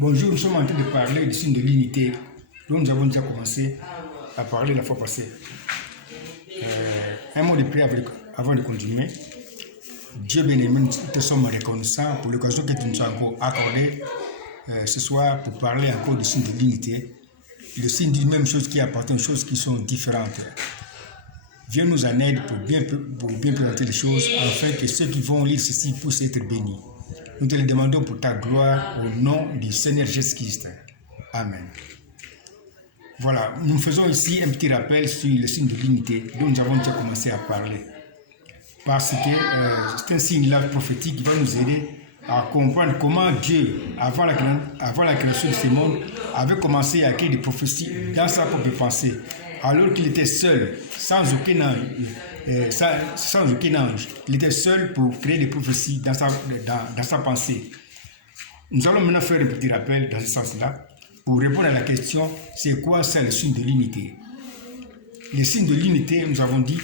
Bonjour, nous sommes en train de parler du signe de l'unité dont nous avons déjà commencé à parler la fois passée. Un mot de prière avant de continuer. Dieu bien-aimé, nous te sommes reconnaissants pour l'occasion que tu nous as accordée ce soir pour parler encore du signe de l'unité. Le signe d'une même chose qui appartient aux choses qui sont différentes. Viens nous en aide pour bien présenter les choses afin que ceux qui vont lire ceci puissent être bénis. Nous te le demandons pour ta gloire au nom du Seigneur Jésus-Christ. Amen. Voilà, nous faisons ici un petit rappel sur le signe de l'unité dont nous avons déjà commencé à parler. Parce que c'est un signe-là prophétique qui va nous aider à comprendre comment Dieu, avant la création de ce monde, avait commencé à créer des prophéties dans sa propre pensée, alors qu'il était seul, sans aucun ange. Il était seul pour créer des prophéties dans sa pensée. Nous allons maintenant faire un petit rappel dans ce sens-là pour répondre à la question, c'est quoi ça le signe de l'unité? Le signe de l'unité, nous avons dit,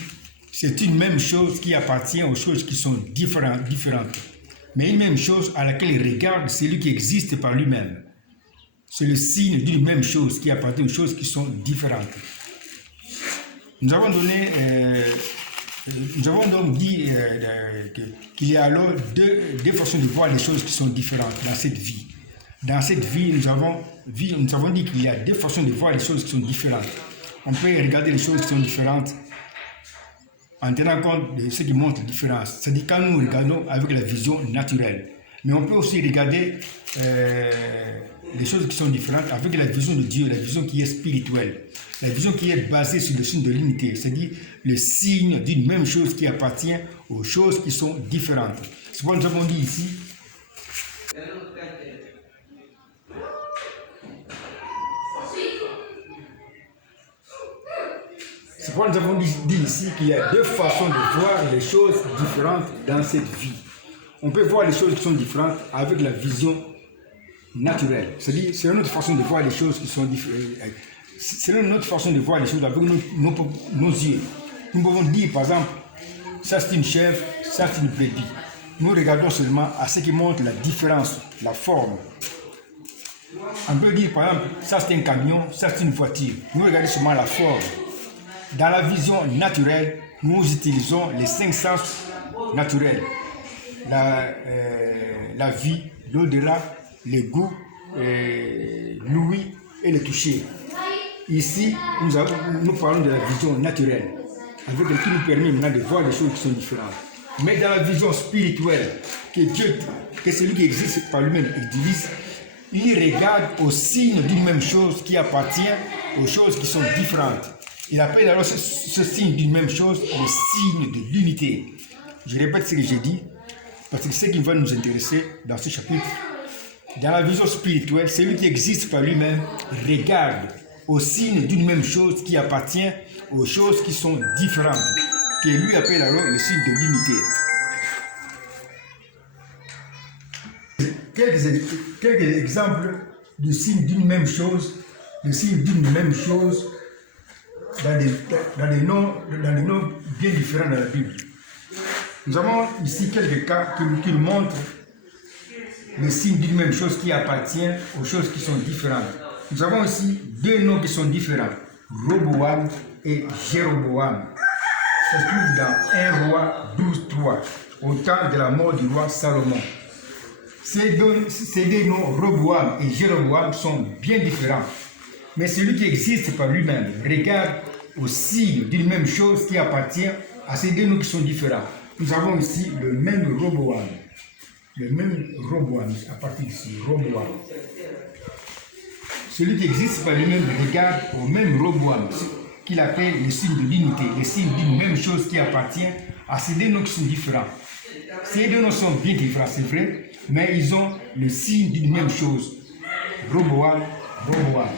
c'est une même chose qui appartient aux choses qui sont différentes, mais une même chose à laquelle il regarde celui qui existe par lui-même. C'est le signe d'une même chose qui appartient aux choses qui sont différentes. Nous avons donc dit qu'il y a alors deux façons de voir les choses qui sont différentes dans cette vie. Dans cette vie, nous avons dit qu'il y a deux façons de voir les choses qui sont différentes. On peut regarder les choses qui sont différentes en tenant compte de ce qui montre la différence. C'est-à-dire quand nous regardons avec la vision naturelle. Mais on peut aussi regarder les choses qui sont différentes avec la vision de Dieu, la vision qui est spirituelle, la vision qui est basée sur le signe de l'unité, c'est-à-dire le signe d'une même chose qui appartient aux choses qui sont différentes. C'est pourquoi nous avons dit ici, qu'il y a deux façons de voir les choses différentes dans cette vie. On peut voir les choses qui sont différentes avec la vision naturelle. C'est-à-dire, c'est une autre façon de voir les choses qui sont différentes. C'est une autre façon de voir les choses avec nos yeux. Nous pouvons dire, par exemple, ça c'est une chèvre, ça c'est une brebis. Nous regardons seulement à ce qui montre la différence, la forme. On peut dire, par exemple, ça c'est un camion, ça c'est une voiture. Nous regardons seulement la forme. Dans la vision naturelle, nous utilisons les 5 sens naturels. La vue, l'au-delà, le goût, l'ouïe et le toucher. Ici, nous parlons de la vision naturelle, avec qui nous permet maintenant de voir des choses qui sont différentes. Mais dans la vision spirituelle, que celui qui existe par lui-même utilise, il regarde au signe d'une même chose qui appartient aux choses qui sont différentes. Il appelle alors ce signe d'une même chose le signe de l'unité. Je répète ce que j'ai dit, parce que c'est ce qui va nous intéresser dans ce chapitre. Dans la vision spirituelle, celui qui existe par lui-même regarde au signe d'une même chose qui appartient aux choses qui sont différentes, que lui appelle alors le signe de l'unité. Quelques exemples du signe d'une même chose, le signe d'une même chose dans des noms bien différents dans la Bible. Nous avons ici quelques cas qui nous montrent le signe d'une même chose qui appartient aux choses qui sont différentes. Nous avons ici deux noms qui sont différents, Roboam et Jéroboam. Ça se trouve dans 1 Roi 12:3, au temps de la mort du roi Salomon. Ces deux noms, Roboam et Jéroboam, sont bien différents. Mais celui qui existe par lui-même regarde au signe d'une même chose qui appartient à ces deux noms qui sont différents. Nous avons ici le même Roboam. Le même Roboam, à partir d'ici, Roboam. Celui qui existe par lui-même regarde au même Roboam, qu'il appelle le signe de l'unité, le signe d'une même chose qui appartient à ces deux noms qui sont différents. Ces deux noms sont bien différents, c'est vrai, mais ils ont le signe d'une même chose. Roboam, Roboam.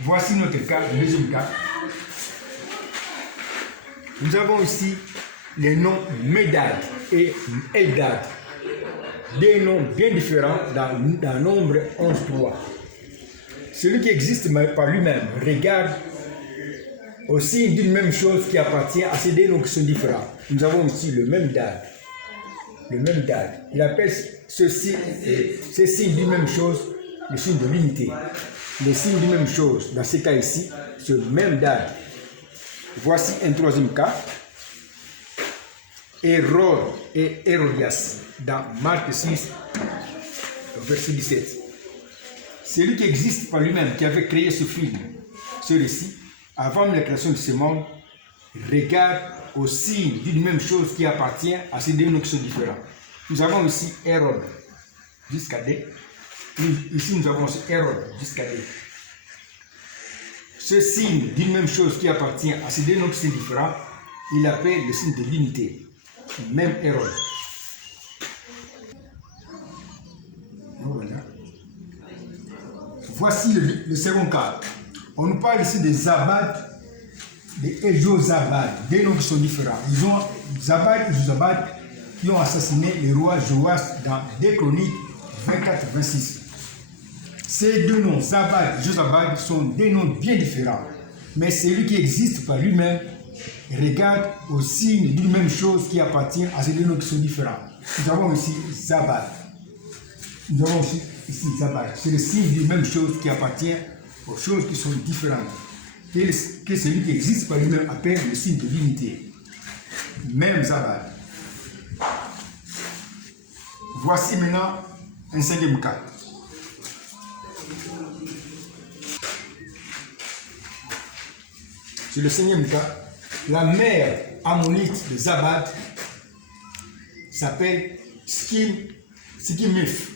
Voici notre cas, le deuxième cas. Nous avons ici les noms Médad et Eldad. Deux noms bien différents dans Nombre 11:3. Celui qui existe par lui-même regarde au signe d'une même chose qui appartient à ces deux noms qui sont différents. Nous avons ici le même Dad. Il appelle ce signe d'une même chose le signe de l'unité. Les signes d'une même chose, dans ce cas ici, ce même date. Voici un troisième cas. Hérode et Hérodias, dans Marc 6, verset 17. C'est lui qui existe par lui-même, qui avait créé ce film, ce récit, avant la création de ce monde, regarde au signe d'une même chose qui appartient à ces deux noms qui sont différents. Nous avons ici Hérode jusqu'à D. Ici, nous avons Hérode jusqu'à D. Ce signe d'une même chose qui appartient à ces deux noms qui sont différents, il appelle le signe de l'unité. Même Hérode. Voilà. Voici le second cas. On nous parle ici des Zabad, des Ejozabad, des noms qui sont différents. Ils ont Zabad et Jozabad qui ont assassiné le roi Joas dans 2 Chroniques 24-26. Ces deux noms, Zabad et Jozabad, sont des noms bien différents. Mais celui qui existe par lui-même regarde au signe d'une même chose qui appartient à ces deux noms qui sont différents. Nous avons ici Zabad. Nous avons aussi ici Zabad. C'est le signe d'une même chose qui appartient aux choses qui sont différentes. Que celui qui existe par lui-même appelle le signe de l'unité. Même Zabad. Voici maintenant un cinquième cas. C'est le cinquième cas. La mère ammonite de Zabad s'appelle Skimif.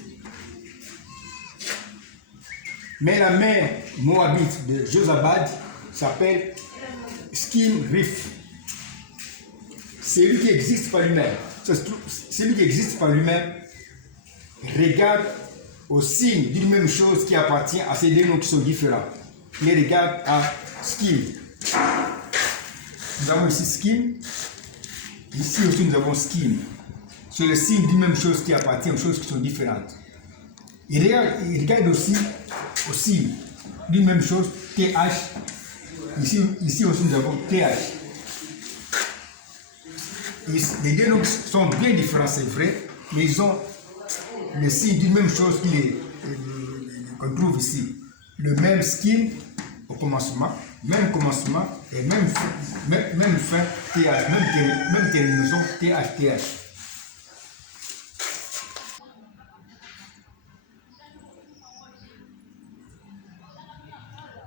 Mais la mère moabite de Jozabad s'appelle Skimrif. C'est lui qui existe par lui-même. Celui qui existe par lui-même regarde au signe d'une même chose qui appartient à ces deux noms qui sont différents. Il regarde à Skim. Nous avons ici Skim. Ici aussi nous avons Skim. C'est le signe d'une même chose qui appartient aux choses qui sont différentes. Il regarde aussi au signe d'une même chose, TH. Ici aussi nous avons TH. Les deux noms sont bien différents, c'est vrai, mais ils ont le signe d'une même chose qu'on trouve ici. Le même skin au commencement et même fin, TH, même terminaison, TH.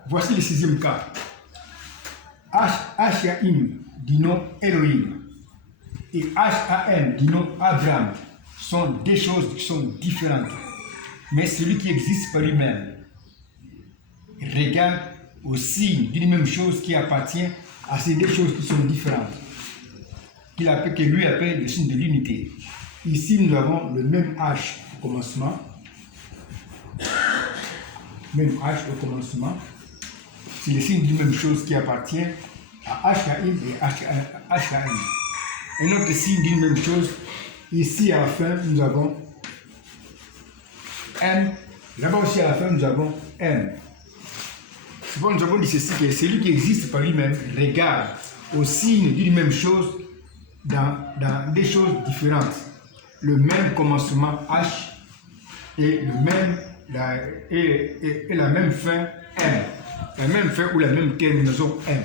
Voici le sixième cas. H-A-M du nom Elohim et H-A-M du nom Abraham sont des choses qui sont différentes. Mais celui qui existe par lui-même regarde au signe d'une même chose qui appartient à ces deux choses qui sont différentes, que lui appelle le signe de l'unité. Ici, nous avons le même H au commencement. Même H au commencement. C'est le signe d'une même chose qui appartient à HKM et HKM. Un autre signe d'une même chose, ici à la fin, nous avons M. Là-bas aussi à la fin, nous avons M. Bon, nous avons dit ceci, que celui qui existe par lui-même regarde au signe d'une même chose dans des choses différentes. Le même commencement H et, la même fin M. La même fin ou la même terminaison M.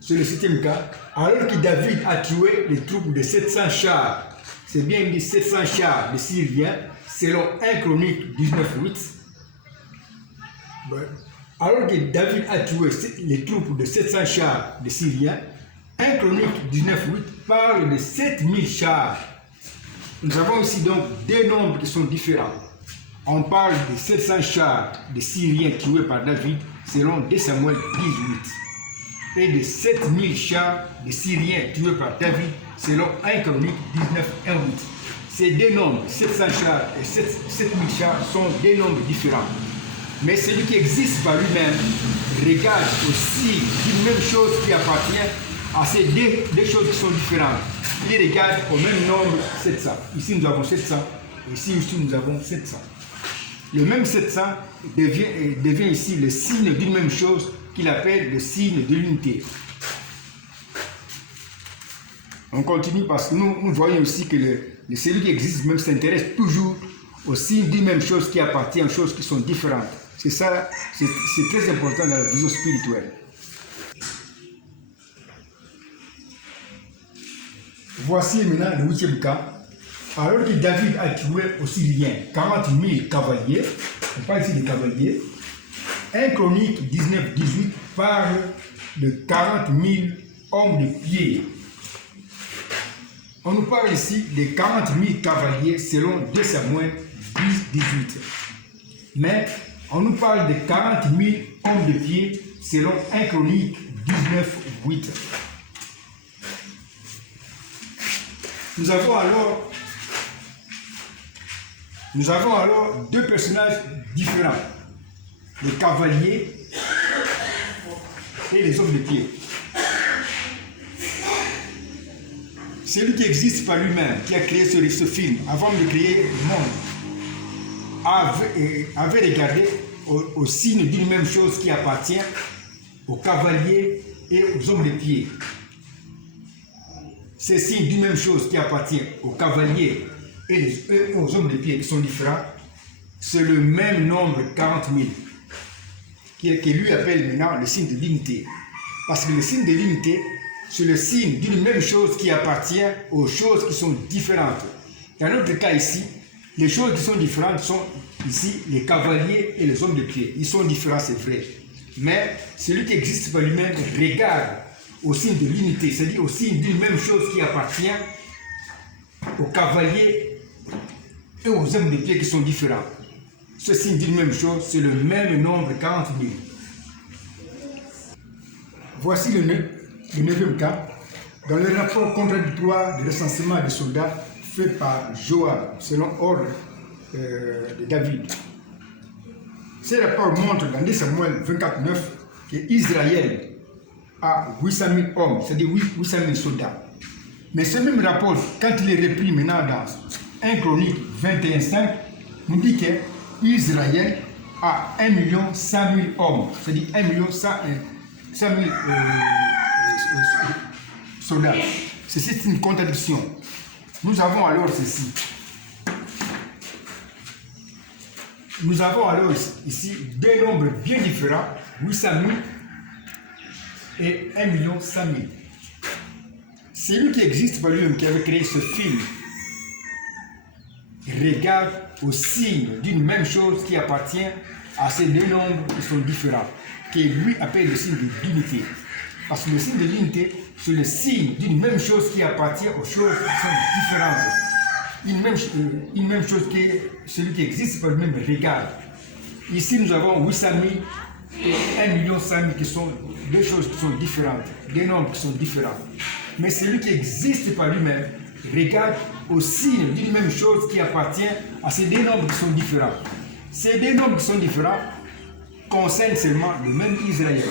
C'est le septième cas. Alors que David a tué les troupes de 700 chars, c'est bien dit 700 chars de Syriens, selon 1 Chronique 19:8. Alors que David a tué les troupes de 700 chars de Syriens, 1 Chronique 19:8 parle de 7000 chars. Nous avons ici donc deux nombres qui sont différents. On parle de 700 chars de Syriens tués par David selon 2 Samuel 18. Et de 7000 chars de Syriens tués par David selon 1 Chronique 19:1-8. Ces deux nombres, 700 chars et 7000 chars, sont des nombres différents. Mais celui qui existe par lui-même regarde aussi d'une même chose qui appartient à ces deux choses qui sont différentes. Il regarde au même nombre 700. Ici nous avons 700, ici aussi nous avons 700. Le même 700 devient ici le signe d'une même chose qu'il appelle le signe de l'unité. On continue parce que nous voyons aussi que celui qui existe même s'intéresse toujours aux signes d'une même chose qui appartient à choses qui sont différentes. C'est ça, c'est très important dans la vision spirituelle. Voici maintenant le 8e cas. Alors que David a tué aux Syriens 40 000 cavaliers, on parle ici des cavaliers, 1 Chronique 19, 18 parle de 40 000 hommes de pied. On nous parle ici de 40 000 cavaliers selon 2 Samuel 10, 18. Mais on nous parle de 40 000 hommes de pied selon 1 Chronique 19, 8. Nous avons alors deux personnages différents, les cavaliers et les hommes de pied. Celui qui existe par lui-même, qui a créé ce film, avant de créer le monde, avait regardé aux signes d'une même chose qui appartient aux cavaliers et aux hommes de pied. Ces signes d'une même chose qui appartient aux cavaliers et aux hommes de pied qui sont différents, c'est le même nombre, 40 000, que lui appelle maintenant le signe de l'unité. Parce que le signe de l'unité, c'est le signe d'une même chose qui appartient aux choses qui sont différentes. Dans notre cas ici, les choses qui sont différentes sont ici les cavaliers et les hommes de pied. Ils sont différents, c'est vrai. Mais celui qui existe par lui-même regarde au signe de l'unité, c'est-à-dire au signe d'une même chose qui appartient aux cavaliers et aux hommes de pied qui sont différents. Ce signe d'une même chose, c'est le même nombre, 40 000. Voici le 9e cas. Dans le rapport contradictoire de recensement des soldats fait par Joab, selon ordre de David. Ces rapports montrent dans 2 Samuel 24, 9 qu'Israël a 800 000 hommes, c'est-à-dire 800 000 soldats. Mais ce même rapport, quand il est repris maintenant dans 1 Chronique 21, 5, nous dit qu'Israël a 1 100 000 hommes, c'est-à-dire 1 100 000 soldats. Ceci est une contradiction. Nous avons alors ceci. Nous avons alors ici deux nombres bien différents, 800 000 et 1 100 000. C'est lui qui existe par lui-même, qui avait créé ce film. Il regarde au signe d'une même chose qui appartient à ces deux nombres qui sont différents, qui lui appelle le signe de l'unité. Parce que le signe de l'unité, c'est le signe d'une même chose qui appartient aux choses qui sont différentes. Une même chose que celui qui existe par lui-même regarde. Ici, nous avons 800 000 et 1 100 000 qui sont deux choses qui sont différentes, des nombres qui sont différents. Mais celui qui existe par lui-même regarde au signe d'une même chose qui appartient à ces deux nombres qui sont différents. Ces deux nombres qui sont différents concernent seulement le même Israël.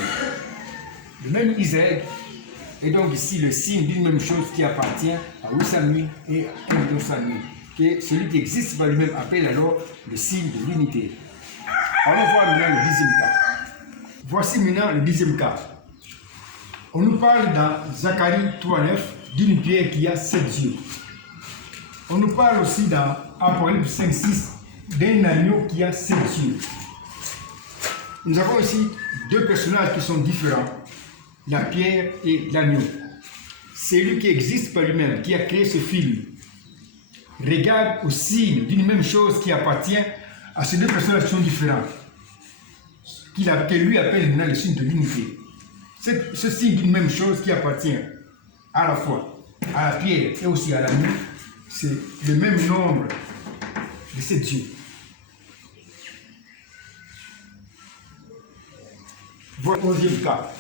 Le même Israël est donc ici le signe d'une même chose qui appartient à 800 000 et à 1 100 000, que celui qui existe par lui-même appelle alors le signe de l'unité. Allons voir maintenant le 10e cas. Voici maintenant le 10e cas. On nous parle dans Zacharie 3,9 d'une pierre qui a 7 yeux. On nous parle aussi dans Apocalypse 5,6 d'un agneau qui a 7 yeux. Nous avons ici deux personnages qui sont différents, la pierre et l'agneau. C'est lui qui existe par lui-même, qui a créé ce film. Regarde au signe d'une même chose qui appartient à ces deux personnages qui sont différents, que lui appelle maintenant le signe de l'unité. Ce signe d'une même chose qui appartient à la fois à la pierre et aussi à l'agneau, c'est le même nombre de 7 yeux. Voilà le 11e cas.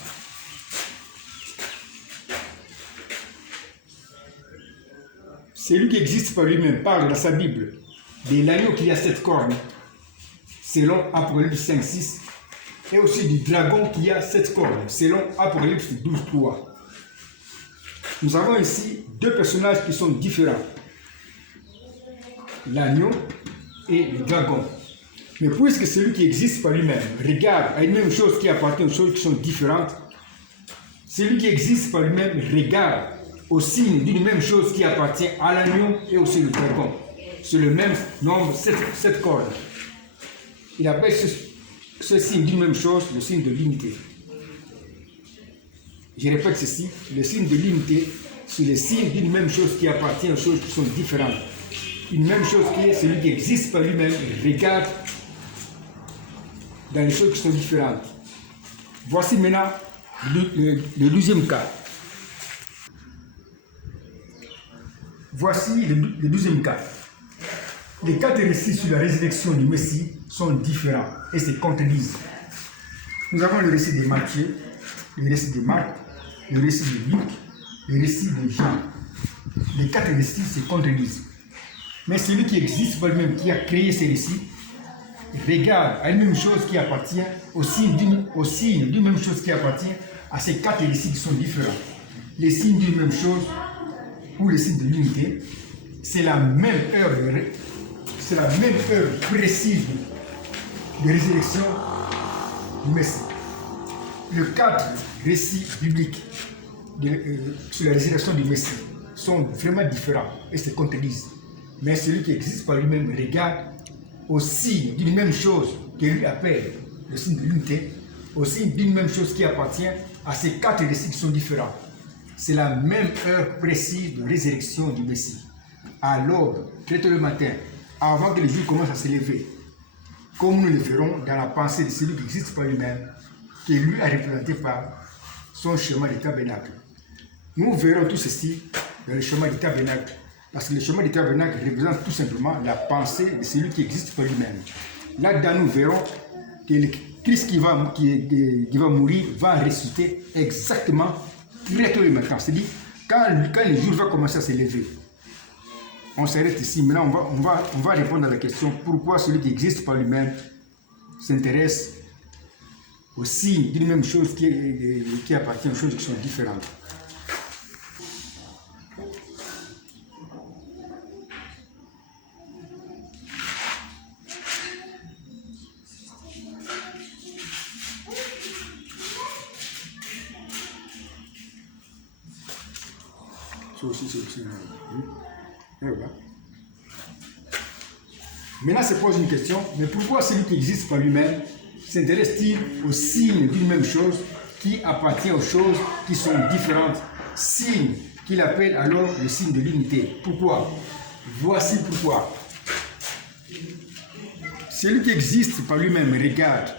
Celui qui existe par lui-même parle dans sa Bible de l'agneau qui a 7 cornes, selon Apocalypse 5,6, et aussi du dragon qui a 7 cornes, selon Apocalypse 12,3. Nous avons ici deux personnages qui sont différents, l'agneau et le dragon. Mais puisque celui qui existe par lui-même regarde à une même chose qui appartient aux choses qui sont différentes, celui qui existe par lui-même regarde au signe d'une même chose qui appartient à l'agneau et aussi le dragon. C'est le même nombre, 7 cordes. Il appelle ce signe d'une même chose le signe de l'unité. Je répète ceci, le signe de l'unité, c'est le signe d'une même chose qui appartient aux choses qui sont différentes. Une même chose qui est celui qui existe par lui-même, regarde dans les choses qui sont différentes. Voici maintenant le 12e cas. Voici le 12e cas. Les 4 récits sur la résurrection du Messie sont différents et se contredisent. Nous avons le récit de Matthieu, le récit de Marc, le récit de Luc, le récit de Jean. Les 4 récits se contredisent. Mais celui qui existe par lui-même, qui a créé ces récits, regarde à une même chose qui appartient au signe d'une même chose qui appartient à ces 4 récits qui sont différents. Les signes d'une même chose ou les signes de l'unité, c'est la même heure précise de résurrection du Messie. Les 4 récits bibliques sur la résurrection du Messie sont vraiment différents et se contredisent. Mais celui qui existe par lui-même regarde au signe d'une même chose que lui appelle le signe de l'unité, au signe d'une même chose qui appartient à ces 4 récits qui sont différents. C'est la même heure précise de résurrection du Messie. À l'aube, très tôt le matin, avant que le jour commence à se lever, comme nous le verrons dans la pensée de celui qui existe par lui-même, qui lui a représenté par son chemin du tabernacle. Nous verrons tout ceci dans le chemin du tabernacle, parce que le chemin du tabernacle représente tout simplement la pensée de celui qui existe par lui-même. Là-dedans, nous verrons que le Christ qui va mourir va ressusciter exactement très tôt le matin. C'est-à-dire, quand le jour va commencer à se lever. On s'arrête ici. Maintenant, on va répondre à la question pourquoi celui qui existe par lui-même s'intéresse au signe d'une même chose qui appartient aux choses qui sont différentes. Maintenant se pose une question, mais pourquoi celui qui existe par lui-même s'intéresse-t-il au signe d'une même chose qui appartient aux choses qui sont différentes, signe qu'il appelle alors le signe de l'unité? Pourquoi? Voici pourquoi. Celui qui existe par lui-même regarde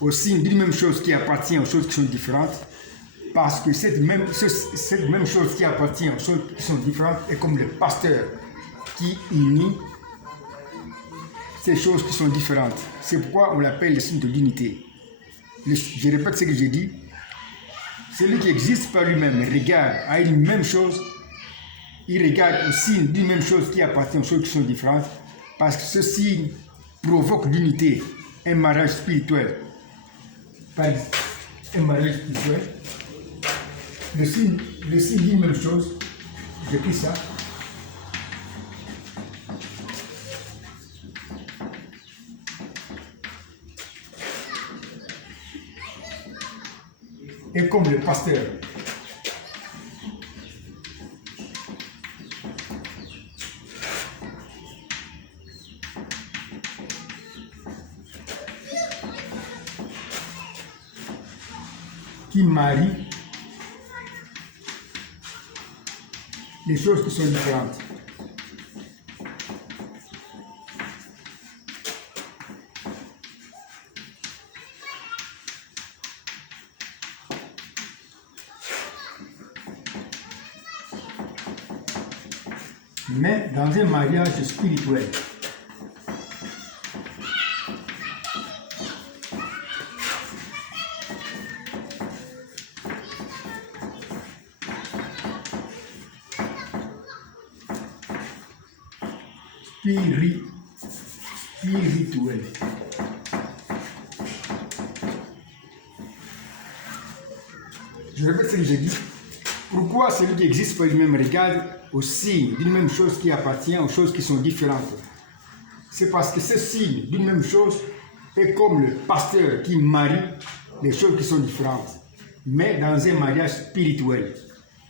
au signe d'une même chose qui appartient aux choses qui sont différentes, parce que cette même chose qui appartient aux choses qui sont différentes est comme le pasteur qui unit ces choses qui sont différentes. C'est pourquoi on l'appelle le signe de l'unité. Je répète ce que j'ai dit. Celui qui existe par lui-même regarde à une même chose, il regarde au signe d'une même chose qui appartient aux choses qui sont différentes, parce que ce signe provoque l'unité, un mariage spirituel. Par exemple, un mariage spirituel. Le signe d'une même chose, j'ai pris ça. Et comme le pasteur qui marie les choses qui sont différentes. Mais dans un mariage spirituel. Spirituel. Je répète ce que j'ai dit. Pourquoi celui qui existe par lui-même regarde au signe d'une même chose qui appartient aux choses qui sont différentes? C'est parce que ce signe d'une même chose est comme le pasteur qui marie les choses qui sont différentes, mais dans un mariage spirituel.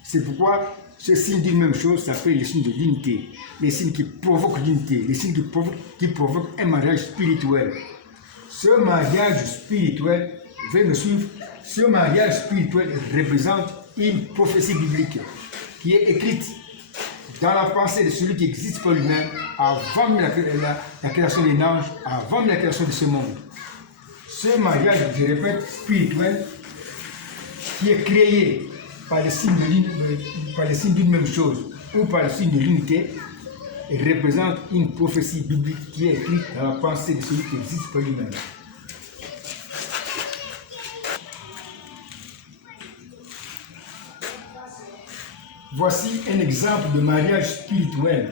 C'est pourquoi ce signe d'une même chose s'appelle le signe de l'unité. Les signes qui provoquent l'unité, les signes qui provoquent un mariage spirituel. Ce mariage spirituel, vous allez me suivre, ce mariage spirituel représente une prophétie biblique qui est écrite dans la pensée de celui qui existe pour lui-même avant la création des anges, avant la création de ce monde. Ce mariage, je répète, spirituel, qui est créé par le signe d'une même chose ou par le signe de l'unité, représente une prophétie biblique qui est écrite dans la pensée de celui qui existe pour lui-même. Voici un exemple de mariage spirituel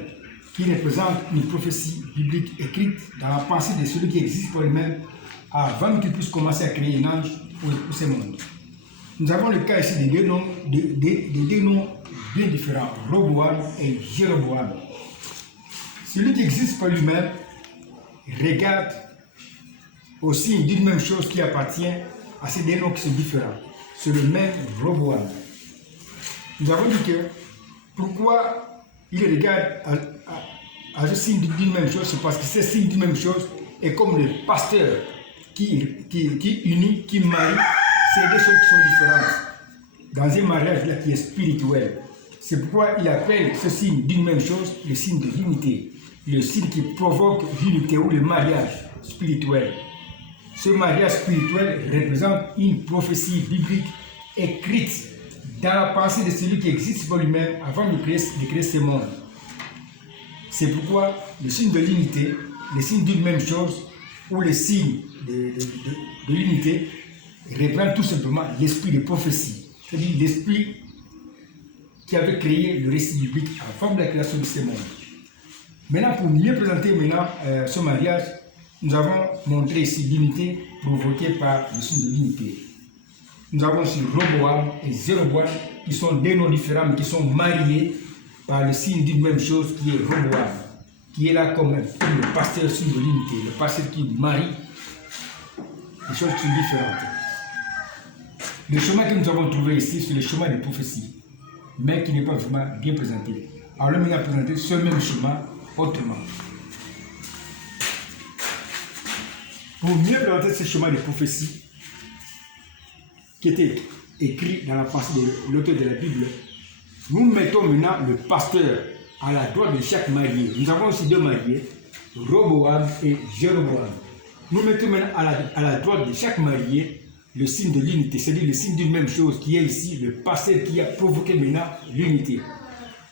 qui représente une prophétie biblique écrite dans la pensée de celui qui existe pour lui-même avant qu'il puisse commencer à créer un ange pour ce monde. Nous avons le cas ici de deux noms bien différents, Roboam et Jéroboam. Celui qui existe par lui-même regarde aussi d'une même chose qui appartient à ces deux noms qui sont différents. C'est le même Roboam. Nous avons dit que pourquoi il regarde à ce signe d'une même chose, c'est parce que ce signe d'une même chose est comme le pasteur qui unit, qui marie ces deux choses qui sont différentes dans un mariage là qui est spirituel. C'est pourquoi il appelle ce signe d'une même chose le signe de l'unité, le signe qui provoque l'unité ou le mariage spirituel. Ce mariage spirituel représente une prophétie biblique écrite dans la pensée de celui qui existe pour lui-même avant de créer ce monde. C'est pourquoi le signe de l'unité, le signe d'une même chose, ou le signe de l'unité, reprend tout simplement l'esprit de prophétie, c'est-à-dire l'esprit qui avait créé le récit biblique avant la création de ce monde. Maintenant, pour mieux présenter ce mariage, nous avons montré ici l'unité provoquée par le signe de l'unité. Nous avons aussi Roboam et Jéroboam, qui sont deux noms différents, mais qui sont mariés par le signe d'une même chose, qui est Roboam, qui est là comme le pasteur signe de l'unité, le pasteur qui marie des choses qui sont différentes. Le chemin que nous avons trouvé ici, c'est le chemin de prophétie, mais qui n'est pas vraiment bien présenté. Alors, nous allons présenter ce même chemin autrement. Pour mieux présenter ce chemin de prophétie, qui était écrit dans la pensée de l'auteur de la Bible, nous mettons maintenant le pasteur à la droite de chaque marié. Nous avons aussi deux mariés, Roboam et Jéroboam. Nous mettons maintenant à la droite de chaque marié le signe de l'unité, c'est-à-dire le signe d'une même chose qui est ici, le pasteur qui a provoqué maintenant l'unité.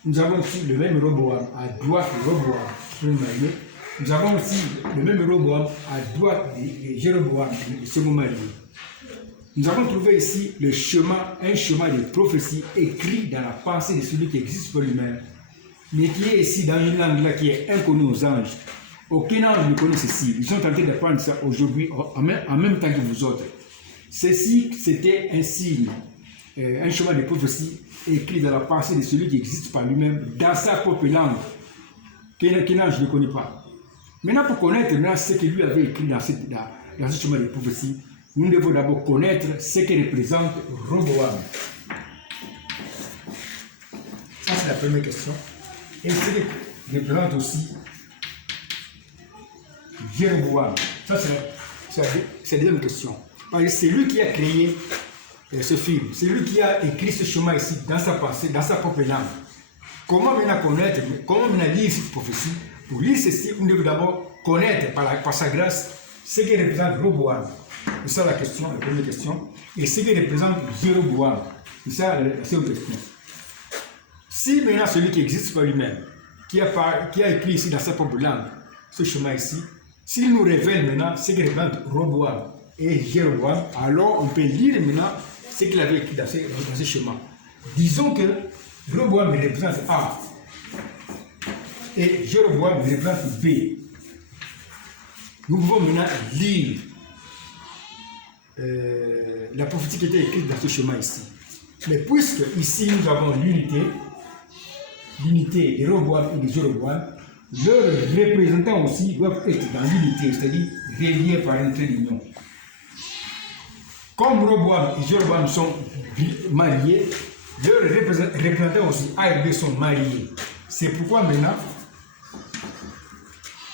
Nous avons aussi le même Roboam à droite de Roboam, le marié. Nous avons aussi le même Roboam à droite de Jéroboam, le second marié. Nous avons trouvé ici un chemin de prophétie écrit dans la pensée de celui qui existe pour lui-même, mais qui est ici dans une langue là qui est inconnue aux anges. Aucun ange ne connaît ceci. Ils sont en train d'apprendre ça aujourd'hui en même temps que vous autres. Ceci, c'était un signe, un chemin de prophétie écrit dans la pensée de celui qui existe par lui-même, dans sa propre langue, qu'un ange ne connaît pas. Maintenant, pour connaître ce que lui avait écrit dans ce chemin de prophétie, nous devons d'abord connaître ce que représente Roboam. Ça, c'est la première question. Et ce que représente aussi Jéroboam. Ça, c'est la deuxième question. Parce que c'est lui qui a créé ce film. C'est lui qui a écrit ce chemin ici, dans sa pensée, dans sa propre langue. Comment maintenant connaître, comment maintenant lire cette prophétie? Pour lire ceci, nous devons d'abord connaître par sa grâce ce qui représente Roboam. C'est ça la première question. Et ce qui représente Jéroboam. C'est ça la seconde question. Si maintenant celui qui existe par lui-même, qui a écrit ici dans sa propre langue, ce chemin ici, s'il nous révèle maintenant ce qui représente Roboam et Jéroboam, alors on peut lire maintenant ce qu'il avait écrit dans ce chemin. Disons que Roboam représente A et Jéroboam représente B. Nous pouvons maintenant lire la prophétie qui était écrite dans ce chemin ici. Mais puisque ici nous avons l'unité de Roboam et de Jéroboam, leurs représentants aussi doivent être dans l'unité, c'est-à-dire reliés par un trait d'union. Comme Roboam et Jéroboam sont mariés, leurs représentants aussi, A et B, sont mariés. C'est pourquoi maintenant,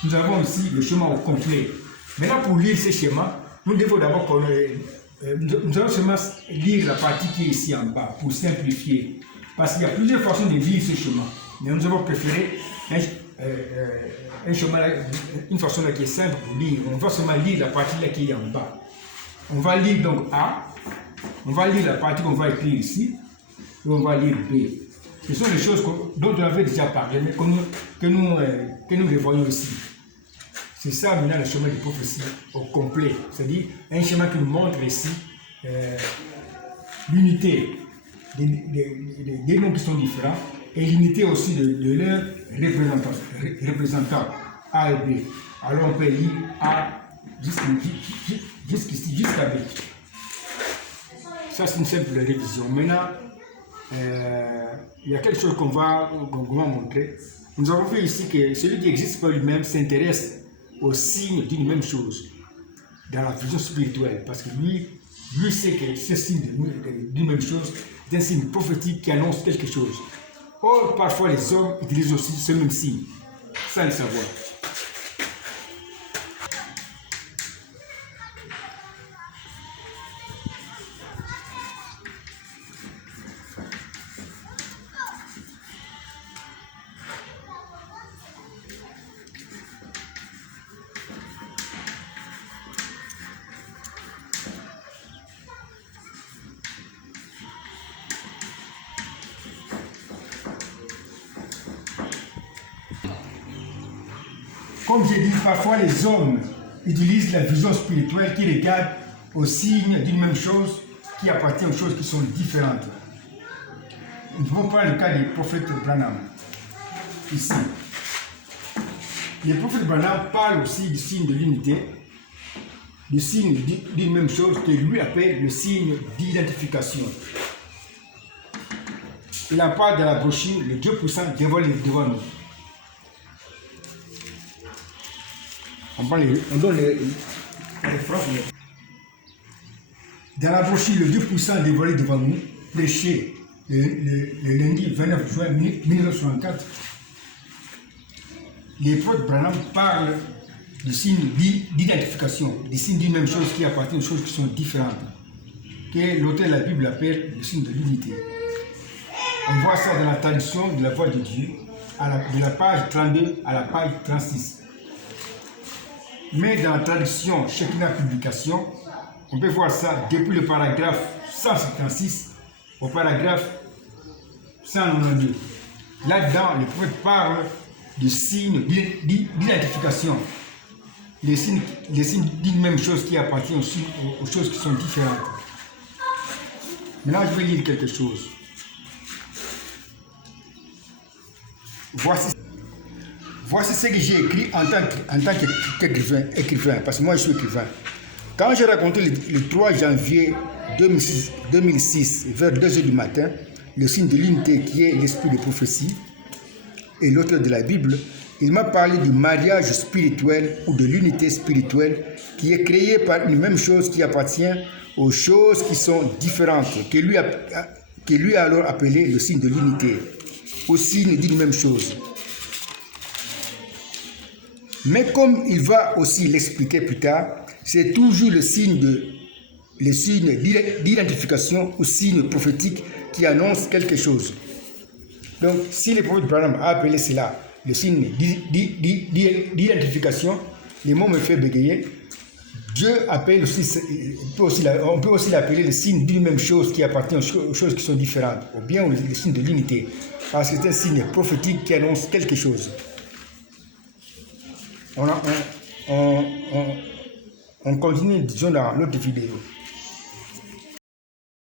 nous avons ici le schéma au complet. Maintenant, pour lire ce schéma, nous devons d'abord connaître, nous allons seulement lire la partie qui est ici en bas, pour simplifier. Parce qu'il y a plusieurs façons de lire ce schéma. Mais nous avons préféré un schéma, une façon là qui est simple pour lire. On va seulement lire la partie là qui est en bas. On va lire donc A, on va lire la partie qu'on va écrire ici, et on va lire B. Ce sont des choses dont on avait déjà parlé, mais que nous revoyons ici. C'est ça maintenant le schéma de prophétie au complet. C'est-à-dire un schéma qui nous montre ici l'unité des noms qui sont différents et l'unité aussi de leurs représentants A et B. Alors on peut lire A jusqu'ici, jusqu'à B. Ça c'est une simple révision. Maintenant, il y a quelque chose qu'on va montrer. Nous avons vu ici que celui qui existe par lui-même s'intéresse aux signes d'une même chose dans la vision spirituelle, parce que lui sait que ce signe d'une même chose est un signe prophétique qui annonce quelque chose. Or, parfois les hommes utilisent aussi ce même signe, sans le savoir. Comme j'ai dit, parfois les hommes utilisent la vision spirituelle qui regarde aux signes d'une même chose qui appartient aux choses qui sont différentes. Nous pouvons prendre le cas du prophète Branham. Ici. Le prophète Branham parle aussi du signe de l'unité, du signe d'une même chose que lui appelle le signe d'identification. Il en parle dans la brochure, le Dieu puissant dévoilé devant nous. On donne les phrases. Dans la brochure, le Dieu puissant dévoilé devant nous, prêché le lundi 29 juin 1964, les prophètes Branham parlent du signe d'identification, des signes d'une même chose qui appartiennent aux choses qui sont différentes, que l'auteur de la Bible appelle le signe de l'unité. On voit ça dans la traduction de la voix de Dieu, de la page 32 à la page 36. Mais dans la traduction Shekinah Publication, on peut voir ça depuis le paragraphe 156 au paragraphe 192. Là-dedans, le prophète parle de signes d'identification. Les signes d'une même chose qui appartient aux choses qui sont différentes. Maintenant, je vais lire quelque chose. Voici ce que j'ai écrit en tant qu'écrivain, parce que moi je suis écrivain. Quand j'ai raconté le 3 janvier 2006, vers 2 h du matin, le signe de l'unité qui est l'esprit de prophétie et l'auteur de la Bible, il m'a parlé du mariage spirituel ou de l'unité spirituelle qui est créée par une même chose qui appartient aux choses qui sont différentes, que lui a alors appelé le signe de l'unité, au signe d'une même chose. Mais comme il va aussi l'expliquer plus tard, c'est toujours le signe d'identification ou signe prophétique qui annonce quelque chose. Donc, si le prophète Branham a appelé cela le signe d'identification, le mot me fait bégayer. Dieu appelle aussi, on peut aussi l'appeler le signe d'une même chose qui appartient aux choses qui sont différentes, ou bien le signe de l'unité, parce que c'est un signe prophétique qui annonce quelque chose. On continue, disons, dans l'autre vidéo.